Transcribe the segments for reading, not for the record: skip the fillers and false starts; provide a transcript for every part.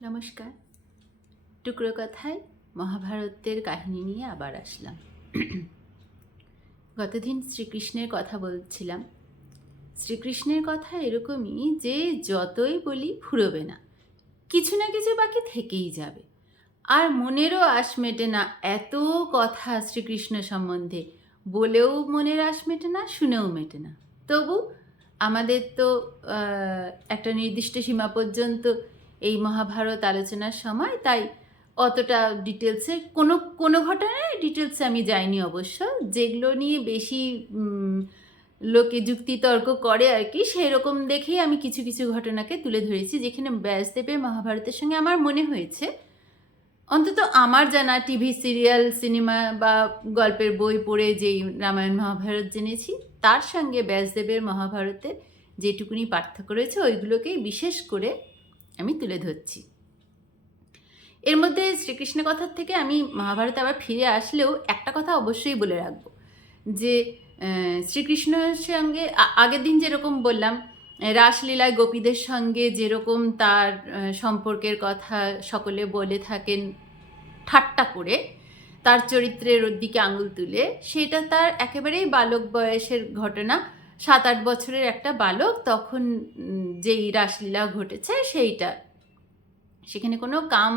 নমস্কার। টুকরো কথায় মহাভারতের কাহিনী নিয়ে আবার আসলাম। গতদিন শ্রীকৃষ্ণের কথা বলছিলাম। শ্রীকৃষ্ণের কথা এরকমই যে যতই বলি ফুরোবে না, কিছু না কিছু বাকি থেকেই যাবে। আর মনেরও আশ মেটে না, এত কথা শ্রীকৃষ্ণ সম্বন্ধে বলেও মনের আশ মেটে না, শুনেও মেটে না। তবু আমাদের তো একটা নির্দিষ্ট সীমা পর্যন্ত এই মহাভারত আলোচনার সময়, তাই অতটা ডিটেলসে কোনো কোনো ঘটনায় ডিটেলসে আমি যাইনি অবশ্য। যেগুলো নিয়ে বেশি লোকে যুক্তিতর্ক করে আর কি, সেরকম দেখেই আমি কিছু কিছু ঘটনাকে তুলে ধরেছি, যেখানে ব্যাসদেবের মহাভারতের সঙ্গে আমার মনে হয়েছে, অন্তত আমার জানা টিভি সিরিয়াল, সিনেমা বা গল্পের বই পড়ে যেই রামায়ণ মহাভারত জেনেছি, তার সঙ্গে ব্যাসদেবের মহাভারতের যেটুকুনি পার্থক্য রয়েছে ওইগুলোকেই বিশেষ করে আমি তুলে ধরছি। এর মধ্যে শ্রীকৃষ্ণের কথার থেকে আমি মহাভারতে আবার ফিরে আসলেও একটা কথা অবশ্যই বলে রাখবো, যে শ্রীকৃষ্ণের সঙ্গে আগের দিন যেরকম বললাম, রাসলীলায় গোপীদের সঙ্গে যেরকম তার সম্পর্কের কথা সকলে বলে থাকেন ঠাট্টা করে, তার চরিত্রের দিকে আঙুল তুলে, সেটা তার একেবারেই বালক বয়সের ঘটনা। 7-8 বছরের একটা বালক তখন যেই রাসলীলা ঘটেছে সেইটা, সেখানে কোনো কাম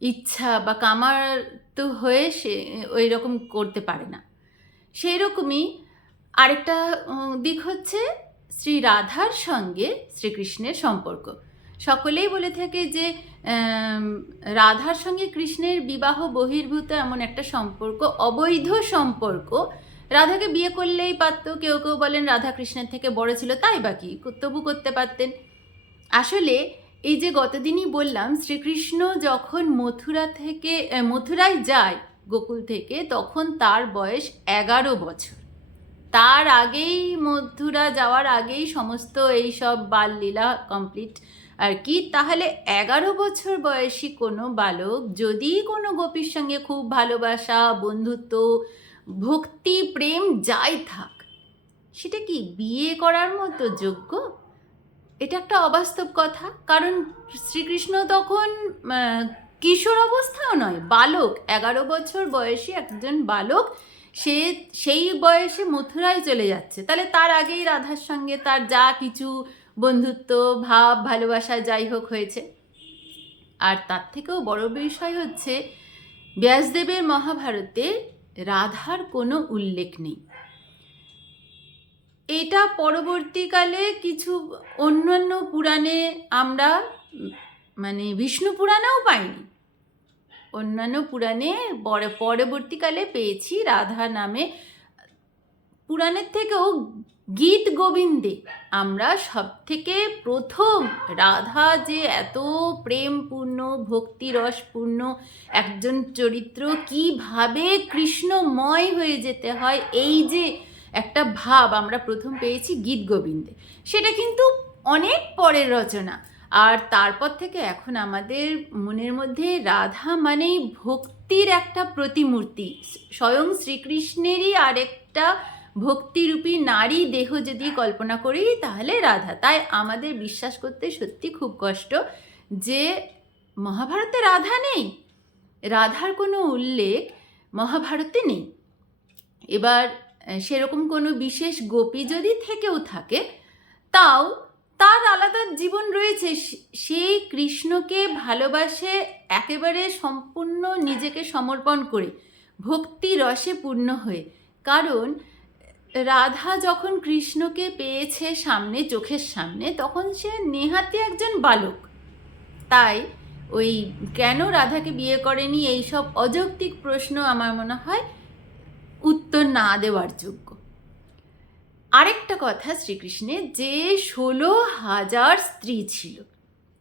ইচ্ছা বা কামার্ত হয়ে সে ওই রকম করতে পারে না। সেই রকমই আরেকটা দিক হচ্ছে শ্রী রাধার সঙ্গে শ্রীকৃষ্ণের সম্পর্ক। সকলেই বলে থাকে যে রাধার সঙ্গে কৃষ্ণের বিবাহ বহির্ভূত এমন একটা সম্পর্ক, অবৈধ সম্পর্ক। রাধাকে বিয়ে করলেই পারত, কেউ কেউ বলেন রাধা কৃষ্ণের থেকে বড় ছিল, তাই বাকি তবু করতে পারতেন। আসলে এই যে গতদিনই বললাম, শ্রীকৃষ্ণ যখন মথুরায় যায় গোকুল থেকে, তখন তার বয়স 11 বছর। তার আগেই, মথুরা যাওয়ার আগেই সমস্ত এই সব বাললীলা কমপ্লিট আর কি। তাহলে 11 বছর বয়সী কোনো বালক যদি কোনো গোপীর সঙ্গে খুব ভালোবাসা, বন্ধুত্ব, ভক্তি, প্রেম যাই থাক, সেটা কি বিয়ে করার মতো যোগ্য? এটা একটা অবাস্তব কথা। কারণ শ্রীকৃষ্ণ তখন কিশোর অবস্থাও নয়, বালক, 11 বছর বয়সী একজন বালক। সে সেই বয়সে মথুরায় চলে যাচ্ছে, তাহলে তার আগেই রাধার সঙ্গে তার যা কিছু বন্ধুত্ব, ভাব, ভালোবাসা যাই হোক হয়েছে। আর তার থেকেও বড় বিষয় হচ্ছে, ব্যাসদেবের মহাভারতে রাধার কোনো উল্লেখ নেই। এটা পরবর্তীকালে কিছু অন্যান্য পুরাণে আমরা, মানে বিষ্ণু পুরাণেও পাইনি, অন্যান্য পুরাণে পরবর্তীকালে পেয়েছি রাধা নামে। পুরাণের থেকেও গীত গোবিন্দে আমরা সব থেকে প্রথম রাধা যে এত প্রেমপূর্ণ, ভক্তিরসপূর্ণ একজন চরিত্র, কিভাবে কৃষ্ণময় হয়ে যেতে হয়, এই যে একটা ভাব আমরা প্রথম পেয়েছি গীত গোবিন্দে। সেটা কিন্তু অনেক পরের রচনা। আর তারপর থেকে এখন আমাদের মনের মধ্যে রাধা মানেই ভক্তির একটা প্রতিমূর্তি, স্বয়ং শ্রীকৃষ্ণেরই আরেকটা ভক্তিরূপী নারী দেহ যদি কল্পনা করি, তাহলে রাধা। তাই আমাদের বিশ্বাস করতে সত্যি খুব কষ্ট যে মহাভারতে রাধা নেই, রাধার কোনো উল্লেখ মহাভারতে নেই। এবার সেরকম কোনো বিশেষ গোপী যদি থেকেও থাকে, তাও তার আলাদা জীবন রয়েছে। সে কৃষ্ণকে ভালোবাসে একেবারে সম্পূর্ণ নিজেকে সমর্পণ করে, ভক্তি রসে পূর্ণ হয়ে। কারণ রাধা যখন কৃষ্ণকে পেয়েছে সামনে, চোখের সামনে, তখন সে নেহাতি একজন বালক। তাই ওই কেন রাধাকে বিয়ে করেনি, এইসব অযৌক্তিক প্রশ্ন আমার মনে হয় উত্তর না দেওয়ার যোগ্য। আরেকটা কথা শ্রীকৃষ্ণের, যে 16,000 স্ত্রী ছিল,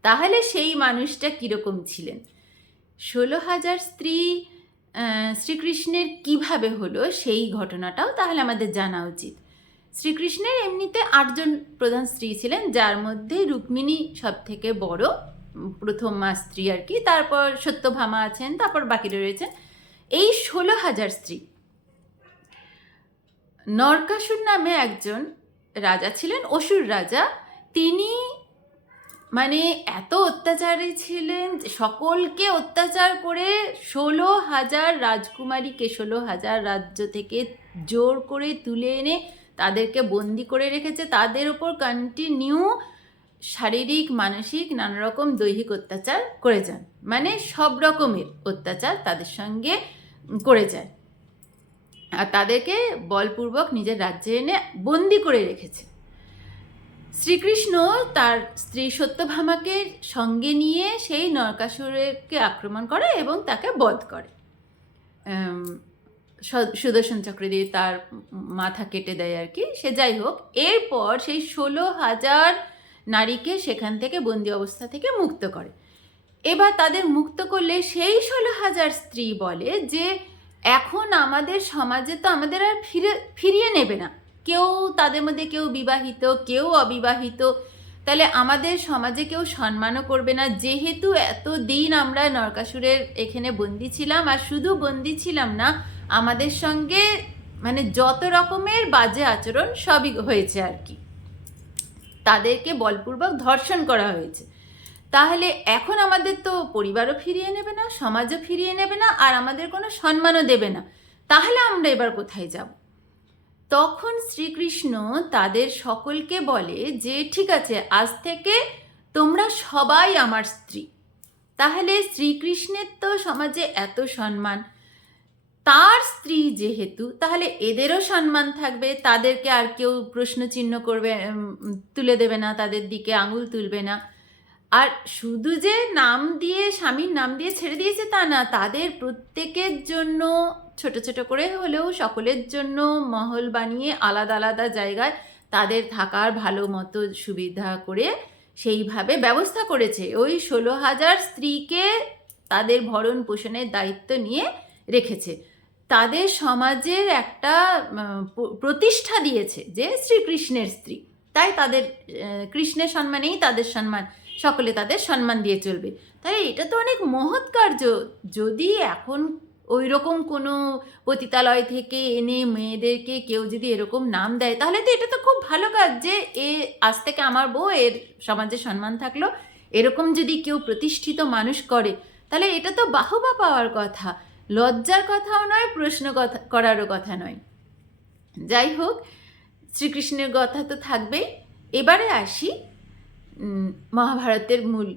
তাহলে সেই মানুষটা কীরকম ছিলেন? 16,000 স্ত্রী শ্রীকৃষ্ণের কিভাবে হলো, সেই ঘটনাটাও তাহলে আমাদের জানা উচিত। শ্রীকৃষ্ণের এমনিতে 8 জন প্রধান স্ত্রী ছিলেন, যার মধ্যে রুক্মিণী সব থেকে বড়, প্রথম মা স্ত্রী আর কি। তারপর সত্যভামা আছেন, তারপর বাকিরা রয়েছেন। এই 16,000 স্ত্রী, নরকাসুর নামে একজন রাজা ছিলেন, অসুর রাজা। তিনি মানে এত অত্যাচারী ছিলেন যে সকলকে অত্যাচার করে 16,000 রাজকুমারীকে 16,000 রাজ্য থেকে জোর করে তুলে এনে তাদেরকে বন্দি করে রেখেছে। তাদের ওপর কন্টিনিউ শারীরিক মানসিক নানা রকম দৈহিক অত্যাচার করে যান, মানে সব রকমের অত্যাচার তাদের সঙ্গে করে যায়, আর তাদেরকে বলপূর্বক নিজের রাজ্যে এনে বন্দি করে রেখেছে। শ্রীকৃষ্ণ তার স্ত্রী সত্যভামাকে সঙ্গে নিয়ে সেই নরকাসুরকে আক্রমণ করে এবং তাকে বধ করে। সুদর্শন চক্র দিয়ে তার মাথা কেটে দেয় আর কি। সে যাই হোক, এরপর সেই 16,000 নারীকে সেখান থেকে বন্দি অবস্থা থেকে মুক্ত করে। এবার তাদের মুক্ত করলে সেই 16,000 স্ত্রী বলে যে এখন আমাদের সমাজে তো আমাদের আর ফিরিয়ে নেবে না কেউ, তাদের মধ্যে কেউ বিবাহিত কেউ অবিবাহিত, তাহলে আমাদের সমাজে কেউ সম্মানও করবে না, যেহেতু এতদিন আমরা নরকাসুরের এখানে বন্দি ছিলাম, আর শুধু বন্দি ছিলাম না, আমাদের সঙ্গে মানে যত রকমের বাজে আচরণ সবই হয়েছে আর কি, তাদেরকে বলপূর্বক ধর্ষণ করা হয়েছে, তাহলে এখন আমাদের তো পরিবারও ফিরিয়ে নেবে না, সমাজও ফিরিয়ে নেবে না, আর আমাদের কোনো সম্মানও দেবে না, তাহলে আমরা এবার কোথায় যাব? তখন শ্রীকৃষ্ণ তাদের সকলকে বলে যে ঠিক আছে, আজ থেকে তোমরা সবাই আমার স্ত্রী। তাহলে শ্রীকৃষ্ণের তো সমাজে এত সম্মান, তার স্ত্রী যেহেতু, তাহলে এদেরও সম্মান থাকবে, তাদেরকে আর কেউ প্রশ্নচিহ্ন করবে, তুলে দেবে না, তাদের দিকে আঙুল তুলবে না। আর শুধু যে নাম দিয়ে, স্বামীর নাম দিয়ে ছেড়ে দিয়েছে তা না, তাদের প্রত্যেকের জন্য ছোট ছোট করে হলেও সকলের জন্য মহল বানিয়ে আলাদা আলাদা জায়গায় তাদের থাকার ভালো মতো সুবিধা করে সেইভাবে ব্যবস্থা করেছে। ওই 16,000 স্ত্রীকে তাদের ভরণ পোষণের দায়িত্ব নিয়ে রেখেছে, তাদের সমাজের একটা প্রতিষ্ঠা দিয়েছে যে শ্রীকৃষ্ণের স্ত্রী, তাই তাদের কৃষ্ণের সম্মানেই তাদের সম্মান, সকলে তাদের সম্মান দিয়ে চলবে। তাই এটা তো অনেক মহৎ কার্য। যদি এখন ওই রকম কোনো পতিতালয় থেকে এনে মেয়েদেরকে কেউ যদি এরকম নাম দেয়, তাহলে তো এটা তো খুব ভালো কাজ, যে এ আজ থেকে আমার বউ, এর সমাজে সম্মান থাকলো। এরকম যদি কেউ প্রতিষ্ঠিত মানুষ করে, তাহলে এটা তো বাহবা পাওয়ার কথা, লজ্জার কথাও নয়, প্রশ্ন করারও কথা নয়। যাই হোক, শ্রীকৃষ্ণের কথা তো থাকবেই। এবারে আসি মহাভারতের মূল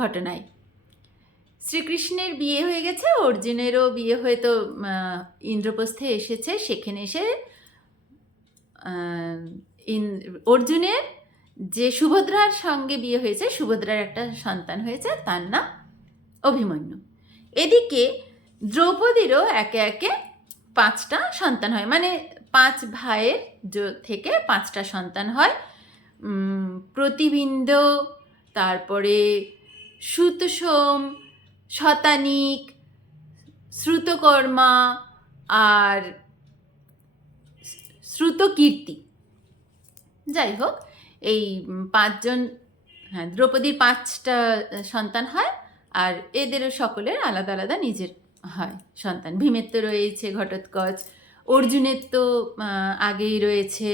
ঘটনায়। শ্রীকৃষ্ণের বিয়ে হয়ে গেছে, অর্জুনেরও বিয়ে হয়ে তো ইন্দ্রপ্রস্থে এসেছে। সেখানে এসে অর্জুনের যে সুভদ্রার সঙ্গে বিয়ে হয়েছে, সুভদ্রার একটা সন্তান হয়েছে, তার নাম অভিমন্যু। এদিকে দ্রৌপদীরও একে একে 5টা সন্তান হয়, মানে 5 ভাইয়ের থেকে 5টা সন্তান হয়। প্রতিবিন্দ, তারপরে শ্রুতসোম, শতানিক, শ্রুতকর্মা আর শ্রুতকীর্তি। যাই হোক, এই 5 জন, হ্যাঁ, দ্রৌপদীর 5টা সন্তান হয়, আর এদেরও সকলের আলাদা আলাদা নিজের হয় সন্তান। ভীমের তো রয়েছে ঘটোৎকচ, অর্জুনের তো আগেই রয়েছে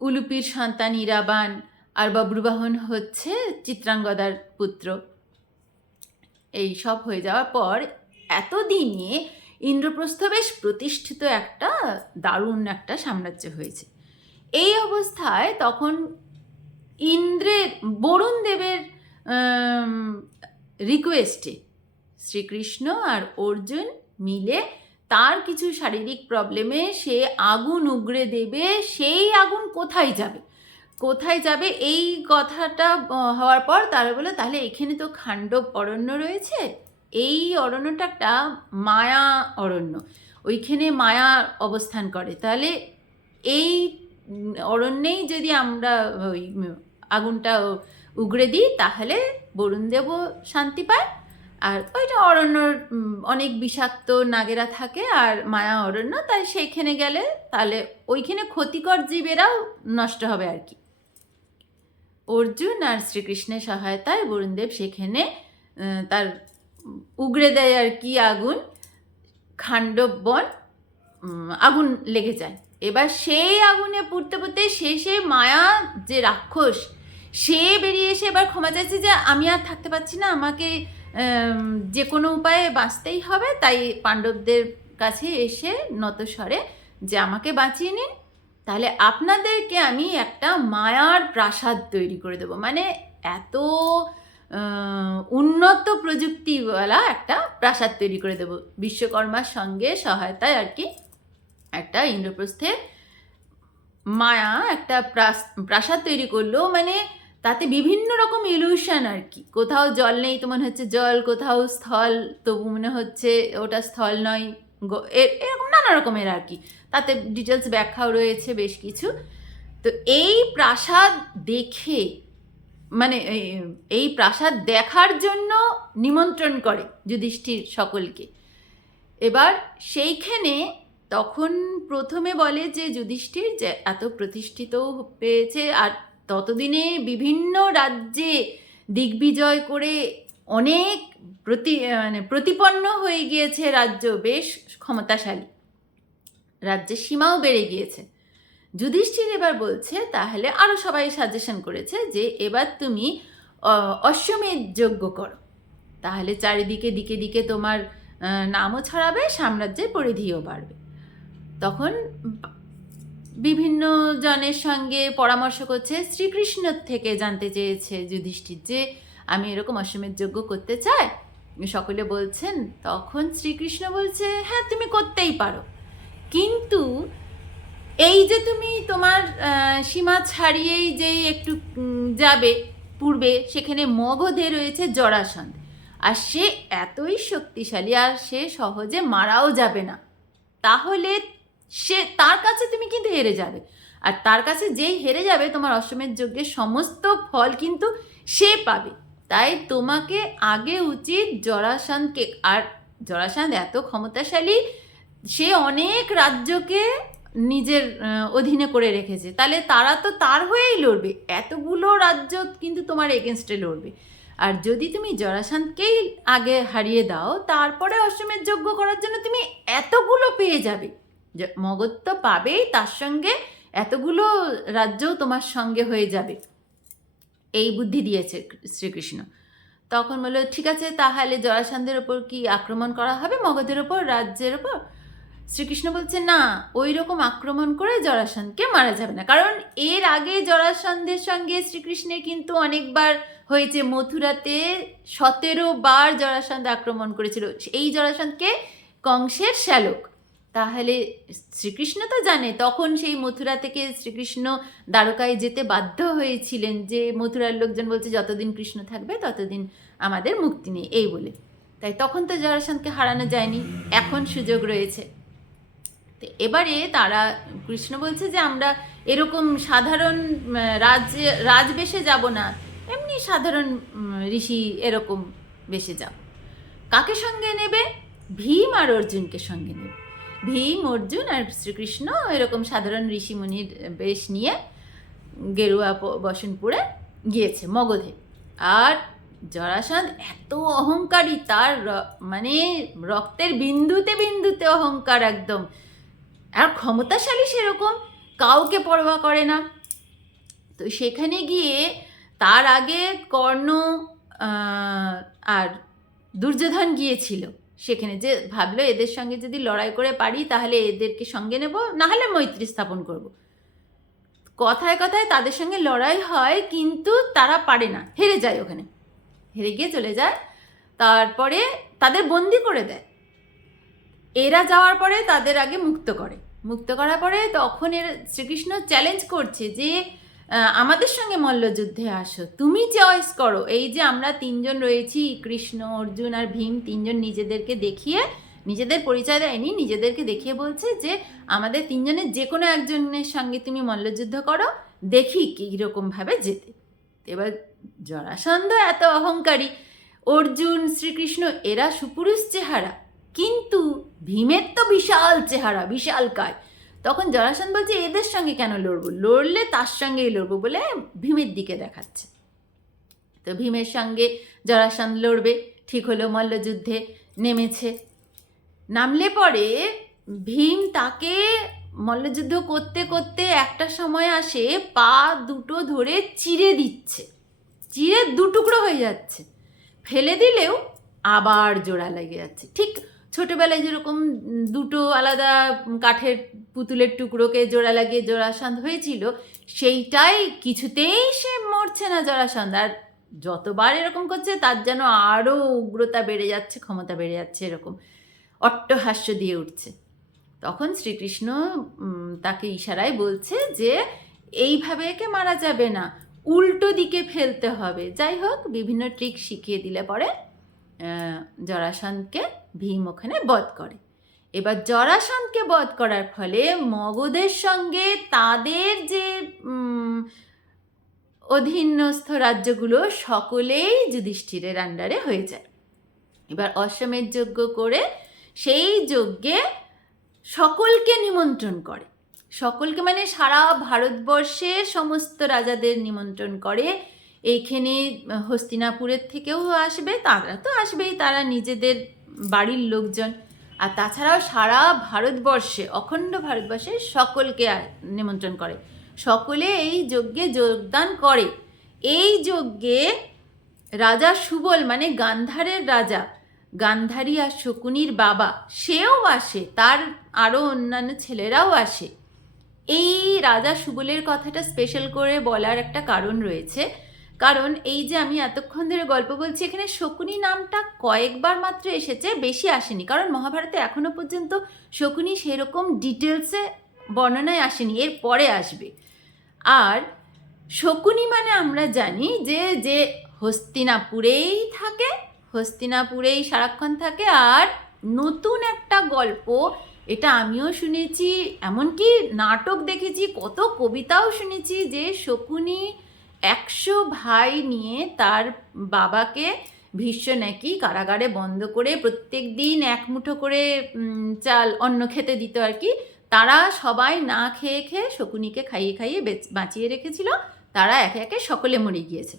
উলুপির সন্তান ইরাবান, আর বব্রুবাহন হচ্ছে চিত্রাঙ্গদার পুত্র। এই সব হয়ে যাওয়ার পর এতদিনে ইন্দ্রপ্রস্থ বেশ প্রতিষ্ঠিত একটা দারুণ একটা সাম্রাজ্য হয়েছে। এই অবস্থায় তখন ইন্দ্রের, বরুণ দেবের রিকোয়েস্টে শ্রীকৃষ্ণ আর অর্জুন মিলে তার কিছু শারীরিক প্রবলেমে সে আগুন উগড়ে দেবে। সেই আগুন কোথায় যাবে, কোথায় যাবে, এই কথাটা হওয়ার পর তারা বলে তাহলে এখানে তো খাণ্ডব অরণ্য রয়েছে, এই অরণ্যটা একটা মায়া অরণ্য, ওইখানে মায়া অবস্থান করে, তাহলে এই অরণ্যেই যদি আমরা ওই আগুনটা উগড়ে দিই, তাহলে বরুণদেবও শান্তি পায়। আর ওইটা অরণ্য অনেক বিষাক্ত নাগেরা থাকে আর মায়া অরণ্য, তাই সেইখানে গেলে তাহলে ওইখানে ক্ষতিকর জীবেরাও নষ্ট হবে আর কি। অর্জুন আর শ্রীকৃষ্ণের সহায়তায় বরুণদেব সেখানে তার উগড়ে দেয় আর কি আগুন, খাণ্ডব বন আগুন লেগে যায়। এবার সেই আগুনে পুড়তে পুড়তে শেষে মায়া যে রাক্ষস, সে বেরিয়ে এসে এবার ক্ষমা চাইছে যে আমি আর থাকতে পারছি না, আমাকে যে কোনো উপায়ে বাঁচতেই হবে, তাই পাণ্ডবদের কাছে এসে নত স্বরে যে আমাকে বাঁচিয়ে নিন, তাহলে আপনাদেরকে আমি একটা মায়ার প্রাসাদ তৈরি করে দেবো। মানে এত উন্নত প্রযুক্তিওয়ালা একটা প্রাসাদ তৈরি করে দেবো বিশ্বকর্মার সঙ্গে সহায়তায় আর কি। একটা ইন্দ্রপ্রস্থে মায়া একটা প্রাসাদ তৈরি করলো, মানে তাতে বিভিন্ন রকম ইলিউশন আর কি। কোথাও জল নেই তো মনে হচ্ছে জল, কোথাও স্থল তবু মনে হচ্ছে ওটা স্থল নয়, এরকম নানা রকমের আর কি। তাতে ডিটেলস ব্যাখ্যাও রয়েছে বেশ কিছু। তো এই প্রাসাদ দেখে, মানে এই প্রাসাদ দেখার জন্য নিমন্ত্রণ করে যুধিষ্ঠির সকলকে। এবার সেইখানে তখন প্রথমে বলে যে যুধিষ্ঠির যে এত প্রতিষ্ঠিত পেয়েছে, আর ততদিনে বিভিন্ন রাজ্যে দিগ্বিজয় করে অনেক প্রতিপন্ন হয়ে গিয়েছে রাজ্য, বেশ ক্ষমতাশালী, রাজ্যের সীমাও বেড়ে গিয়েছে। যুধিষ্ঠির এবার বলছে তাহলে, আরও সবাই সাজেশন করেছে যে এবার তুমি অশ্বমেধ যজ্ঞ করো, তাহলে চারিদিকে দিকে দিকে তোমার নামও ছড়াবে, সাম্রাজ্যের পরিধিও বাড়বে। তখন বিভিন্ন জনের সঙ্গে পরামর্শ করছে, শ্রীকৃষ্ণ থেকে জানতে চেয়েছে যুধিষ্ঠির যে আমি এরকম অশ্বমেধ যজ্ঞ করতে চাই। সকলে বলছেন, তখন শ্রীকৃষ্ণ বলছে হ্যাঁ তুমি করতেই পারো, কিন্তু এই যে তুমি তোমার সীমা ছাড়িয়েই যেই একটু যাবে পূর্বে, সেখানে মগধে রয়েছে জরাসন্ধ, আর সে এতই শক্তিশালী আর সে সহজে মারাও যাবে না, তাহলে তার কাছে তুমি কিন্তু হেরে যাবে, আর তার কাছে যেই হেরে যাবে তোমার অশ্বমেধ যজ্ঞের সমস্ত ফল কিন্তু সে পাবে। তাই তোমাকে আগে উচিত জরাসন্ধকে, আর জরাসন্ধ এত ক্ষমতাশালী, সে অনেক রাজ্যকে নিজের অধীনে করে রেখেছে, তাহলে তারা তো তার হয়েই লড়বে, এতগুলো রাজ্য কিন্তু তোমার এগেনস্টে লড়বে। আর যদি তুমি জরাসন্ধকেই আগে হারিয়ে দাও, তারপরে অশ্বমেধ যজ্ঞ করার জন্য তুমি এতগুলো পেয়ে যাবে, মগধ তো পাবেই, তার সঙ্গে এতগুলো রাজ্যও তোমার সঙ্গে হয়ে যাবে। এই বুদ্ধি দিয়েছে শ্রীকৃষ্ণ। তখন বললো ঠিক আছে, তাহলে জরাসন্ধের ওপর কি আক্রমণ করা হবে, মগধের ওপর, রাজ্যের ওপর? শ্রীকৃষ্ণ বলছে না, ওই রকম আক্রমণ করে জরাসন্ধকে মারা যাবে না, কারণ এর আগে জরাসন্ধের সঙ্গে শ্রীকৃষ্ণের কিন্তু অনেকবার হয়েছে। মথুরাতে 17 বার জরাসন্ধ আক্রমণ করেছিল, এই জরাসন্ধকে কংসের শ্যালক। তাহলে শ্রীকৃষ্ণ তো জানে, তখন সেই মথুরা থেকে শ্রীকৃষ্ণ দ্বারকায় যেতে বাধ্য হয়েছিলেন, যে মথুরার লোকজন বলছে যতদিন কৃষ্ণ থাকবে ততদিন আমাদের মুক্তি নেই, এই বলে। তাই তখন তো জরাসন্ধকে হারানো যায়নি, এখন সুযোগ রয়েছে। তো এবারে তারা, কৃষ্ণ বলছে যে আমরা এরকম সাধারণ রাজবেশে যাব না, এমনি সাধারণ ঋষি এরকম বেশে যাব। কাকে সঙ্গে নেবে? ভীম আর অর্জুনকে সঙ্গে নেবে। ভীম, অর্জুন আর শ্রীকৃষ্ণ এরকম সাধারণ ঋষিমুনির বেশ নিয়ে গেরুয়া বসন পরে গিয়েছে মগধে। আর জরাসন্ধ এত অহংকারী, তার মানে রক্তের বিন্দুতে বিন্দুতে অহংকার একদম, আর ক্ষমতাশালী সেরকম, কাউকে পরোয়া করে না। তো সেখানে গিয়ে তার আগে কর্ণ আর দুর্যোধন গিয়েছিল সেখানে, যে ভাবলো এদের সঙ্গে যদি লড়াই করে পারি তাহলে এদেরকে সঙ্গে নেব, না হলে মৈত্রী স্থাপন করব। কথায় কথায় তাদের সঙ্গে লড়াই হয়, কিন্তু তারা পারে না, হেরে যায়, ওখানে হেরে গিয়ে চলে যায়। তারপরে তাদের বন্দি করে দেয়। এরা যাওয়ার পরে তাদের আগে মুক্ত করার পরে তখন শ্রীকৃষ্ণ চ্যালেঞ্জ করছে যে আমাদের সঙ্গে মল্লযুদ্ধে আসো, তুমি চয়েস করো। এই যে আমরা 3 জন রয়েছি, কৃষ্ণ, অর্জুন আর ভীম, 3 জন নিজেদেরকে দেখিয়ে, নিজেদের পরিচয় দেয়নি, নিজেদেরকে দেখিয়ে বলছে যে আমাদের 3 জনের যে কোনো একজনের সঙ্গে তুমি মল্লযুদ্ধ করো, দেখি কীরকমভাবে যেতে। এবার জরাসন্ধ এত অহংকারী, অর্জুন, শ্রীকৃষ্ণ এরা সুপুরুষ চেহারা, কিন্তু ভীমের তো বিশাল চেহারা, বিশাল কায়। তখন জরাসন্ধ বলছে এদের সঙ্গে কেন লড়বো, লড়লে তার সঙ্গেই লড়বো, বলে ভীমের দিকে দেখাচ্ছে। তো ভীমের সঙ্গে জরাসন্ধ লড়বে, ঠিক হলো, মল্লযুদ্ধে নেমেছে। নামলে পরে ভীম তাকে মল্লযুদ্ধ করতে করতে একটা সময় আসে পা দুটো ধরে চিরে দিচ্ছে, চিরে দু টুকরো হয়ে যাচ্ছে, ফেলে দিলেও আবার জোড়া লেগে যাচ্ছে। ঠিক ছোটবেলায় যেরকম দুটো আলাদা কাঠের পুতুলের টুকরোকে জোড়া লাগিয়ে জরাসন্ধ হয়েছিল, সেইটাই কিছুতেই সে মরছে না জরাসন্ধ। আর যতবার এরকম করছে তার যেন আরও উগ্রতা বেড়ে যাচ্ছে, ক্ষমতা বেড়ে যাচ্ছে, এরকম অট্টহাস্য দিয়ে উঠছে। তখন শ্রীকৃষ্ণ তাকে ইশারায় বলছে যে এইভাবে একে মারা যাবে না, উল্টো দিকে ফেলতে হবে। যাই হোক, বিভিন্ন ট্রিক শিখিয়ে দিলে পরে জরাসন্ধকে ভীম ওখানে বধ করে। এবার জরাসন্ধকে বধ করার ফলে মগধের সঙ্গে তাদের যে অধীনস্থ রাজ্যগুলো সকলেই যুধিষ্ঠিরের আন্ডারে হয়ে যায়। এবার অশ্বমেধ যজ্ঞ করে সেই যজ্ঞে সকলকে নিমন্ত্রণ করে, সকলকে মানে সারা ভারতবর্ষের সমস্ত রাজাদের নিমন্ত্রণ করে। এইখানে হস্তিনাপুরের থেকেও আসবে, তারা তো আসবেই, তারা নিজেদের বাড়ির লোকজন, আর তাছাড়াও সারা ভারতবর্ষে, অখণ্ড ভারতবর্ষে সকলকে নিমন্ত্রণ করে। সকলে এই যজ্ঞে যোগদান করে। এই যজ্ঞে রাজা সুবল মানে গান্ধারের রাজা, গান্ধারী আর শকুনির বাবা, সেও আসে, তার আরও অন্যান্য ছেলেরাও আসে। এই রাজা সুবলের কথাটা স্পেশাল করে বলার একটা কারণ রয়েছে, কারণ এই যে আমি এতক্ষণ ধরে গল্প বলছি, এখানে শকুনি নামটা কয়েকবার মাত্র এসেছে, বেশি আসেনি, কারণ মহাভারতে এখনো পর্যন্ত শকুনি সেরকম ডিটেলসে বর্ণনায় আসেনি, এর পরে আসবে। আর শকুনি মানে আমরা জানি যে যে হস্তিনাপুরেই থাকে, হস্তিনাপুরেই সারাক্ষণ থাকে। আর নতুন একটা গল্প, এটা আমিও শুনেছি, এমনকি নাটক দেখেছি, কত কবিতাও শুনেছি, যে শকুনি 100 ভাই নিয়ে তার বাবাকে ভীষ্ম নাকি কারাগারে বন্ধ করে প্রত্যেক দিন এক মুঠো করে চাল অন্ন খেতে দিত আর কি। তারা সবাই না খেয়ে খেয়ে শকুনিকে খাইয়ে খাইয়ে বাঁচিয়ে রেখেছিল, তারা একে একে সকলে মরে গিয়েছে।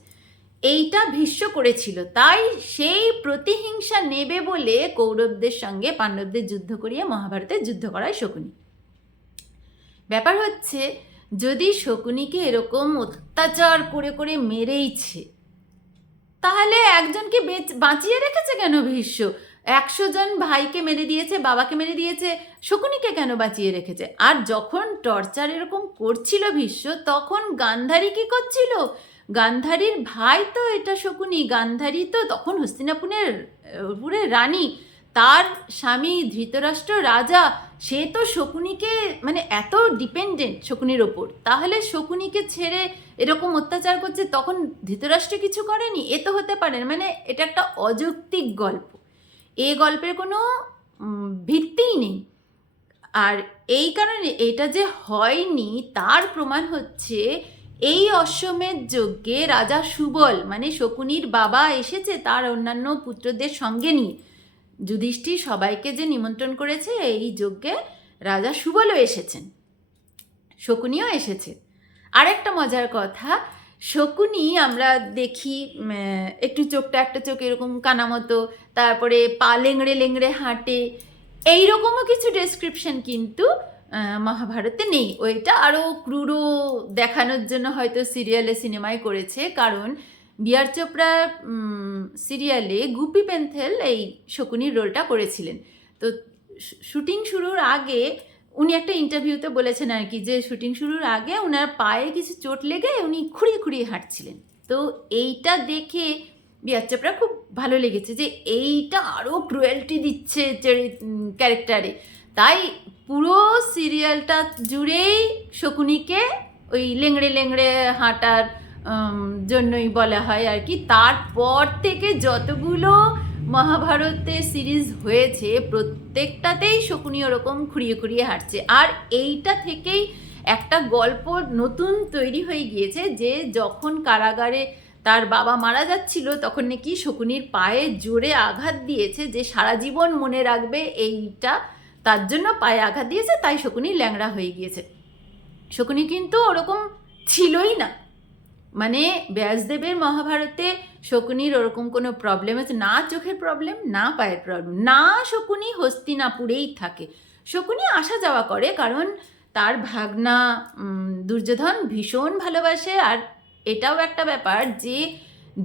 এইটা ভীষ্ম করেছিল, তাই সেই প্রতিহিংসা নেবে বলে কৌরবদের সঙ্গে পাণ্ডবদের যুদ্ধ করিয়ে মহাভারতের যুদ্ধ করায় শকুনি। ব্যাপার হচ্ছে, যদি শকুনিকে এরকম অত্যাচার করে করে মেরেইছে, তাহলে একজনকে বাঁচিয়ে রেখেছে কেন ভীষ্ম? 100 জন ভাইকে মেরে দিয়েছে, বাবাকে মেরে দিয়েছে, শকুনিকে কেন বাঁচিয়ে রেখেছে? আর যখন টর্চার এরকম করছিল ভীষ্ম, তখন গান্ধারী কি করছিল? গান্ধারীর ভাই তো এটা শকুনি, গান্ধারী তো তখন হস্তিনাপুরের রানী, তার স্বামী ধৃতরাষ্ট্র রাজা, সে তো শকুনিকে মানে এত ডিপেন্ডেন্ট শকুনির ওপর, তাহলে শকুনিকে ছেড়ে এরকম অত্যাচার করছে, তখন ধৃতরাষ্ট্র কিছু করেনি? এ তো হতে পারে না, মানে এটা একটা অযৌক্তিক গল্প, এ গল্পের কোনো ভিত্তিই নেই। আর এই কারণে এটা যে হয়নি তার প্রমাণ হচ্ছে, এই অশ্বমেধ যজ্ঞে রাজা সুবল মানে শকুনির বাবা এসেছে তার অন্যান্য পুত্রদের সঙ্গে নিয়ে। যুধিষ্ঠির সবাইকে যে নিমন্ত্রণ করেছে এই যজ্ঞে, রাজা সুবলও এসেছেন, শকুনিও এসেছে। আরেকটা মজার কথা, শকুনি আমরা দেখি একটু চোখটা একটা চোখ এরকম কানা মতো, তারপরে পা লেংড়ে লেংড়ে হাঁটে, এইরকমও কিছু ডেসক্রিপশন কিন্তু মহাভারতে নেই। ওইটা আরও ক্রুরো দেখানোর জন্য হয়তো সিরিয়ালে সিনেমায় করেছে, কারণ বিআর চোপড়া সিরিয়ালে গুপি পেন্থেল এই শকুনির রোলটা করেছিলেন। তো শুটিং শুরুর আগে উনি একটা ইন্টারভিউতে বলেছেন আর কি, যে শুটিং শুরুর আগে ওনার পায়ে কিছু চোট লেগে উনি খুঁড়িয়ে খুঁড়িয়ে হাঁটছিলেন। তো এইটা দেখে বিআর চোপড়া খুব ভালো লেগেছে যে এইটা আরও ক্রুয়েলটি দিচ্ছে ক্যারেক্টারে, তাই পুরো সিরিয়ালটা জুড়েই শকুনিকে ওই লেংড়ে লেংড়ে হাঁটার জন্যই বলা হয় আর কি। তারপর থেকে যতগুলো মহাভারতের সিরিজ হয়েছে প্রত্যেকটাতেই শকুনি ওরকম খুঁড়িয়ে খুঁড়িয়ে হাঁটছে। আর এইটা থেকেই একটা গল্প নতুন তৈরি হয়ে গিয়েছে, যে যখন কারাগারে তার বাবা মারা যাচ্ছিল তখন নাকি শকুনির পায়ে জোরে আঘাত দিয়েছে, যে সারা জীবন মনে রাখবে এইটা, তার জন্য পায়ে আঘাত দিয়েছে, তাই শকুনি ল্যাংড়া হয়ে গিয়েছে। শকুনি কিন্তু ওরকম ছিলই না, মানে ব্যাসদেবের মহাভারতে শকুনির ওরকম কোনো প্রবলেম আছে না, চোখের প্রবলেম না, পায়ের প্রবলেম না, শকুনি হস্তিনাপুরেই থাকে। শকুনি আসা যাওয়া করে, কারণ তার ভাগনা দুর্যোধন ভীষণ ভালোবাসে। আর এটাও একটা ব্যাপার যে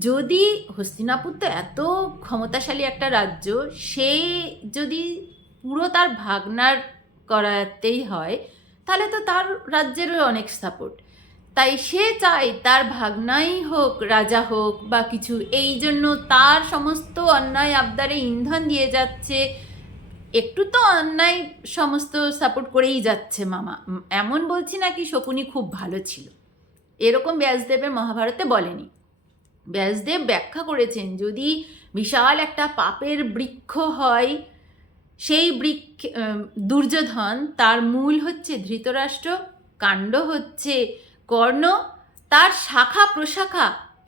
যদি হস্তিনাপুর তো এত ক্ষমতাশালী একটা রাজ্য, সে যদি পুরো তার ভাগনার করাতেই হয় তাহলে তো তার রাজ্যেরও অনেক সাপোর্ট। তাই সে চায় তার ভাগনাই হোক, রাজা হোক বা কিছু, এই জন্য তার সমস্ত অন্যায় আবদারে ইন্ধন দিয়ে যাচ্ছে। একটু তো অন্যায় সমস্ত সাপোর্ট করেই যাচ্ছে মামা। এমন বলছি না কি শকুনি খুব ভালো ছিল, এরকম ব্যাসদেবের মহাভারতে বলেনি। ব্যাসদেব ব্যাখ্যা করেছেন যদি বিশাল একটা পাপের বৃক্ষ হয়, সেই বৃক্ষ দুর্যোধন, তার মূল হচ্ছে ধৃতরাষ্ট্র, কাণ্ড হচ্ছে কর্ণ, তার শাখা প্রশাখা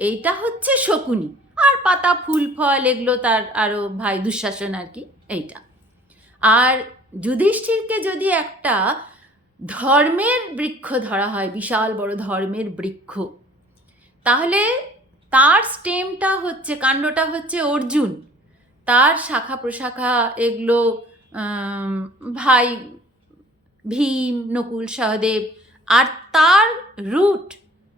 এইটা হচ্ছে শকুনি, আর পাতা ফুল ফল এগুলো তার আরও ভাই দুঃশাসন আর কি এইটা। আর যুধিষ্ঠিরকে যদি একটা ধর্মের বৃক্ষ ধরা হয়, বিশাল বড় ধর্মের বৃক্ষ, তাহলে তার স্টেমটা হচ্ছে, কাণ্ডটা হচ্ছে অর্জুন, তার শাখা প্রশাখা এগুলো ভাই ভীম, নকুল, সহদেব, আর তার রুট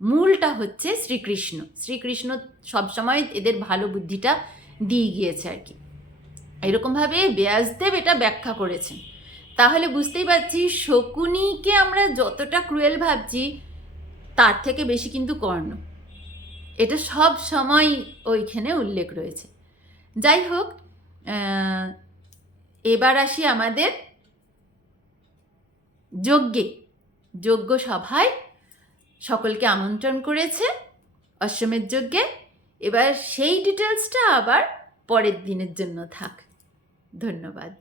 মূলটা হচ্ছে শ্রীকৃষ্ণ। শ্রীকৃষ্ণ সবসময় এদের ভালো বুদ্ধিটা দিয়ে গিয়েছে আর কি। এরকমভাবে ব্যাসদেব এটা ব্যাখ্যা করেছেন। তাহলে বুঝতেই পারছি শকুনিকে আমরা যতটা ক্রুয়েল ভাবছি তার থেকে বেশি কিন্তু কর্ণ, এটা সব সময় ওইখানে উল্লেখ রয়েছে। যাই হোক, এবার আসি আমাদের যজ্ঞে। যজ্ঞ সভায় সকলকে আমন্ত্রণ করেছে অশ্বমেধ যজ্ঞে। এবার সেই ডিটেলসটা আবার পরের দিনের জন্য থাক। ধন্যবাদ।